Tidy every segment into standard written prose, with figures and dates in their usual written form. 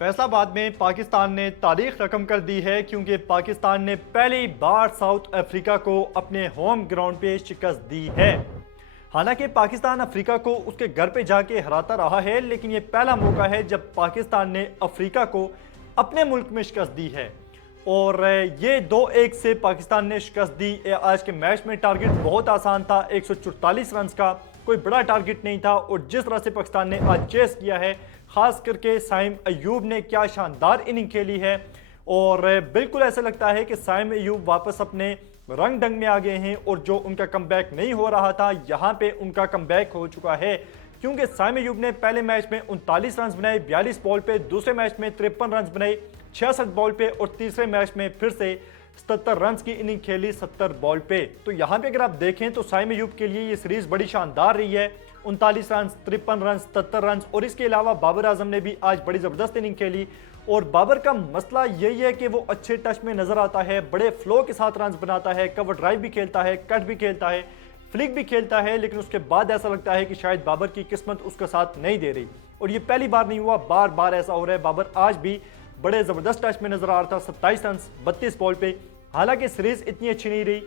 फैसलाबाद में पाकिस्तान ने तारीख रकम कर दी है क्योंकि पाकिस्तान ने पहली बार साउथ अफ्रीका को अपने होम ग्राउंड पे शिकस्त दी है। हालांकि पाकिस्तान अफ्रीका को उसके घर पे जाके हराता रहा है, लेकिन ये पहला मौका है जब पाकिस्तान ने अफ्रीका को अपने मुल्क में शिकस्त दी है और ये 2-1 से पाकिस्तान ने शिकस्त दी। आज के मैच में टारगेट बहुत आसान था, 144 रन का कोई बड़ा टारगेट नहीं था और जिस तरह से पाकिस्तान ने आज चेस किया है, खास करके साइम अयूब ने क्या शानदार इनिंग खेली है और बिल्कुल ऐसा लगता है कि साइम अयूब वापस अपने रंग ढंग में आ गए हैं और जो उनका कमबैक नहीं हो रहा था यहाँ पे उनका कमबैक हो चुका है। क्योंकि साइम अयूब ने पहले मैच में 39 रन बनाए 42 बॉल पे, दूसरे मैच में 53 रन बनाए 66 बॉल पे और तीसरे मैच में फिर से 77 रन की इनिंग खेली 70 बॉल पे। तो यहाँ पे अगर आप देखें तो साइम अयूब के लिए ये सीरीज बड़ी शानदार रही है, 39 रन, 53 रन, 77 रन। और इसके अलावा बाबर आजम ने भी आज बड़ी जबरदस्त इनिंग खेली और बाबर का मसला यही है कि वो अच्छे टच में नजर आता है, बड़े फ्लो के साथ रन बनाता है, कवर ड्राइव भी खेलता है, कट भी खेलता है, फ्लिक भी खेलता है, लेकिन उसके बाद ऐसा लगता है कि शायद बाबर की किस्मत उसका साथ नहीं दे रही। और ये पहली बार नहीं हुआ, बार बार ऐसा हो रहा है। बाबर आज भी बड़े जबरदस्त टच में नजर आ रहा था, 27 रन 32 बॉल पे। हालांकि सीरीज इतनी अच्छी नहीं रही,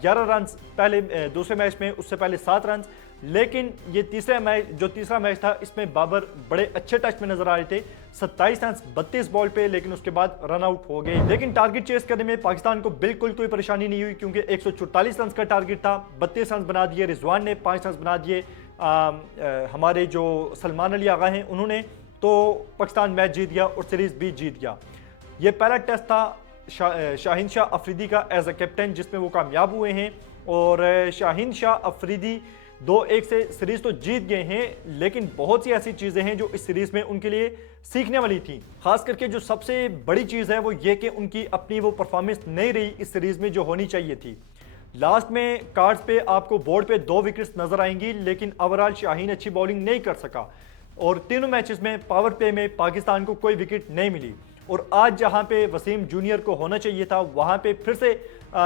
11 रन पहले दूसरे मैच में, उससे पहले 7 रन, लेकिन ये तीसरा मैच था इसमें बाबर बड़े अच्छे टच में नजर आ रहे थे, 27 रन 32 बॉल पे, लेकिन उसके बाद रन आउट हो गए। लेकिन टारगेट चेस करने में पाकिस्तान को बिल्कुल कोई परेशानी नहीं हुई क्योंकि 144 रन का टारगेट था, 32 रन बना दिए, रिजवान ने 5 रन बना दिए, हमारे जो सलमान अली आगा हैं उन्होंने, तो पाकिस्तान मैच जीत गया और सीरीज भी जीत गया। ये पहला टेस्ट था शाहीन शाह अफरीदी का एज अ कैप्टन जिसमें वो कामयाब हुए हैं और शाहीन शाह अफरीदी 2-1 से सीरीज तो जीत गए हैं, लेकिन बहुत सी ऐसी चीज़ें हैं जो इस सीरीज में उनके लिए सीखने वाली थी। खास करके जो सबसे बड़ी चीज़ है वो ये कि उनकी अपनी वो परफॉर्मेंस नहीं रही इस सीरीज में जो होनी चाहिए थी। लास्ट में कार्ड्स पे आपको बोर्ड पे 2 विकेट्स नजर आएंगी, लेकिन ओवरऑल शाहीन अच्छी बॉलिंग नहीं कर सका और तीनों मैचेस में पावर प्ले में पाकिस्तान को कोई विकेट नहीं मिली। और आज जहां पे वसीम जूनियर को होना चाहिए था वहां पे फिर से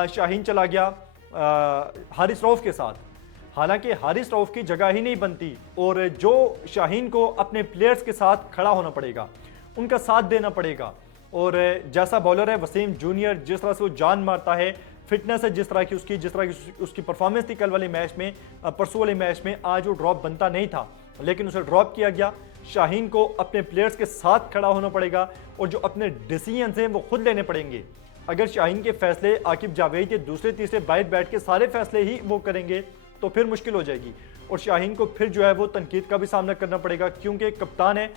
शाहीन चला गया हारिस रऊफ के साथ। हालांकि हारिस रऊफ की जगह ही नहीं बनती और जो शाहीन को अपने प्लेयर्स के साथ खड़ा होना पड़ेगा, उनका साथ देना पड़ेगा। और जैसा बॉलर है वसीम जूनियर, जिस तरह से वो जान मारता है, फिटनेस है जिस तरह की उसकी परफॉर्मेंस थी कल वाले मैच में, परसों वाले मैच में, आज वो ड्रॉप बनता नहीं था लेकिन उसे ड्रॉप किया गया। शाहीन को अपने प्लेयर्स के साथ खड़ा होना पड़ेगा और जो अपने डिसीजंस हैं वो खुद लेने पड़ेंगे। अगर शाहीन के फैसले आकिब जावेद के दूसरे तीसरे बाइट बैठ के सारे फैसले ही वो करेंगे तो फिर मुश्किल हो जाएगी और शाहीन को फिर जो है वो तनकीद का भी सामना करना पड़ेगा क्योंकि कप्तान है।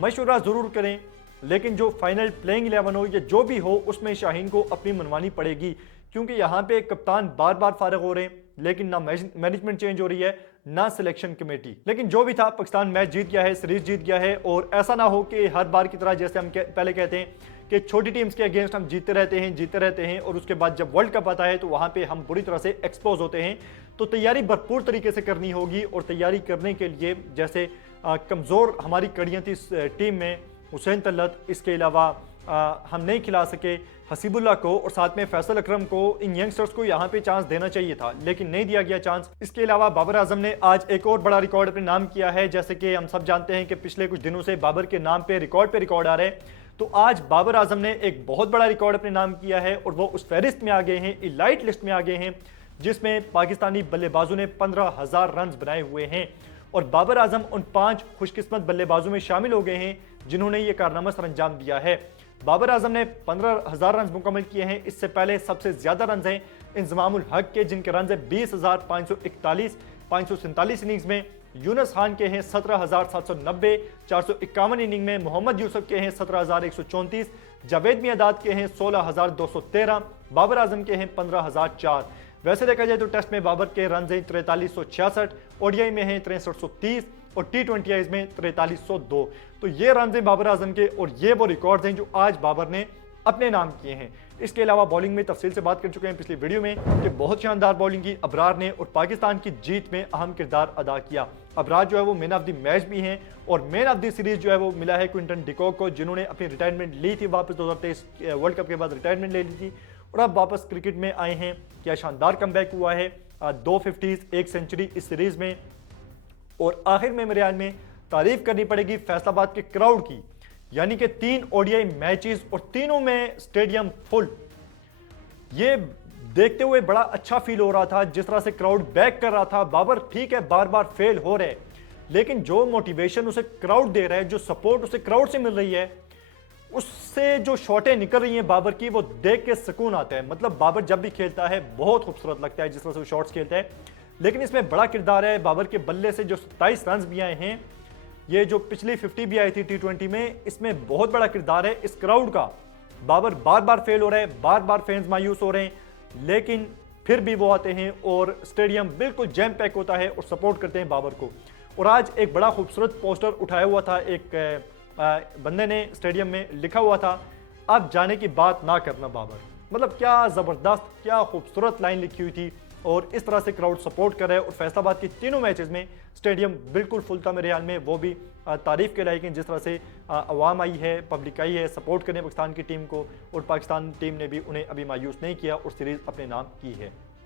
मशवरा ज़रूर करें लेकिन जो फाइनल प्लेइंग 11 हो या जो भी हो उसमें शाहीन को अपनी मनमानी पड़ेगी क्योंकि यहाँ पे कप्तान बार बार फारिग हो रहे हैं, लेकिन ना मैनेजमेंट चेंज हो रही है ना सिलेक्शन कमेटी। लेकिन जो भी था पाकिस्तान मैच जीत गया है, सीरीज जीत गया है और ऐसा ना हो कि हर बार की तरह जैसे हम पहले कहते हैं कि छोटी टीम्स के अगेंस्ट हम जीतते रहते हैं और उसके बाद जब वर्ल्ड कप आता है तो वहाँ पे हम बुरी तरह से एक्सपोज होते हैं। तो तैयारी भरपूर तरीके से करनी होगी और तैयारी करने के लिए जैसे कमज़ोर हमारी कड़ियाँ थी टीम में, हुसैन तलत, इसके अलावा हम नहीं खिला सके हसीबुल्ला को और साथ में फैसल अकरम को, इन यंगस्टर्स को यहाँ पे चांस देना चाहिए था लेकिन नहीं दिया गया चांस। इसके अलावा बाबर आजम ने आज एक और बड़ा रिकॉर्ड अपने नाम किया है। जैसे कि हम सब जानते हैं कि पिछले कुछ दिनों से बाबर के नाम पे रिकॉर्ड आ रहे हैं, तो आज बाबर आजम ने एक बहुत बड़ा रिकॉर्ड अपने नाम किया है और वो उस फहरिस्त में आ गए हैं, इलाइट लिस्ट में आ गए हैं जिसमें पाकिस्तानी बल्लेबाजों ने 15,000 रन बनाए हुए हैं और बाबर आजम उन 5 खुशकिस्मत बल्लेबाजों में शामिल हो गए हैं जिन्होंने ये कारनामा सर अंजाम दिया है। बाबर आजम ने 15,000 रन मुकम्मल किए हैं। इससे पहले सबसे ज्यादा रन हैं इंजमामुल हक के जिनके रन है 20,541, 547 इनिंग्स में। यूनुस खान के हैं 17,790, 451 इनिंग में। मोहम्मद यूसुफ के हैं 17,134, जावेद मियादाद के हैं 16,213, बाबर आजम के हैं 15,004। वैसे देखा जाए तो टेस्ट में बाबर के रन हैं 4366, ओडीआई में हैं 6330 और T20 में 4302। तो ये रन हैं बाबर आजम के और ये वो रिकॉर्ड्स हैं जो आज बाबर ने अपने नाम किए हैं। इसके अलावा बॉलिंग में तफसील से बात कर चुके हैं पिछली वीडियो में कि बहुत शानदार बॉलिंग की अबरार ने और पाकिस्तान की जीत में अहम किरदार अदा किया। अबरार जो है वो मैन ऑफ द मैच भी हैं और मैन ऑफ द सीरीज जो है वो मिला है क्विंटन डिकॉक को, जिन्होंने अपनी रिटायरमेंट ली थी, वापस 2023 वर्ल्ड कप के बाद रिटायरमेंट ले ली थी और अब वापस क्रिकेट में आए हैं। क्या शानदार कमबैक हुआ है, 2 50s, 1 सेंचुरी इस सीरीज में। और आखिर में मेरे ख्याल में तारीफ करनी पड़ेगी फैसलाबाद के क्राउड की यानी कि 3 ओडीआई मैचेस और तीनों में स्टेडियम फुल। ये देखते हुए बड़ा अच्छा फील हो रहा था, जिस तरह से क्राउड बैक कर रहा था। बाबर ठीक है बार बार फेल हो रहे, लेकिन जो मोटिवेशन उसे क्राउड दे रहा है, जो सपोर्ट उसे क्राउड से मिल रही है, उससे जो शॉटें निकल रही हैं बाबर की, वो देख के सुकून आता है। मतलब बाबर जब भी खेलता है बहुत खूबसूरत लगता है जिस तरह से वो शॉट्स खेलता है। लेकिन इसमें बड़ा किरदार है बाबर के बल्ले से जो 27 रन भी आए हैं, ये जो पिछली 50 भी आई थी T20 में, इसमें बहुत बड़ा किरदार है इस क्राउड का। बाबर बार बार फेल हो रहे हैं, बार बार फैंस मायूस हो रहे हैं, लेकिन फिर भी वो आते हैं और स्टेडियम बिल्कुल जैम पैक होता है और सपोर्ट करते हैं बाबर को। और आज एक बड़ा खूबसूरत पोस्टर उठाया हुआ था, एक बंदे ने स्टेडियम में लिखा हुआ था, अब जाने की बात ना करना बाबर। मतलब क्या ज़बरदस्त, क्या खूबसूरत लाइन लिखी हुई थी। और इस तरह से क्राउड सपोर्ट कर रहा है और फैसलाबाद के तीनों मैचेस में स्टेडियम बिल्कुल फुल था मेरे ख्याल में। वो भी तारीफ के लायक है जिस तरह से अवाम आई है, पब्लिक आई है सपोर्ट करने पाकिस्तान की टीम को, और पाकिस्तान टीम ने भी उन्हें अभी मायूस नहीं किया और सीरीज़ अपने नाम की है।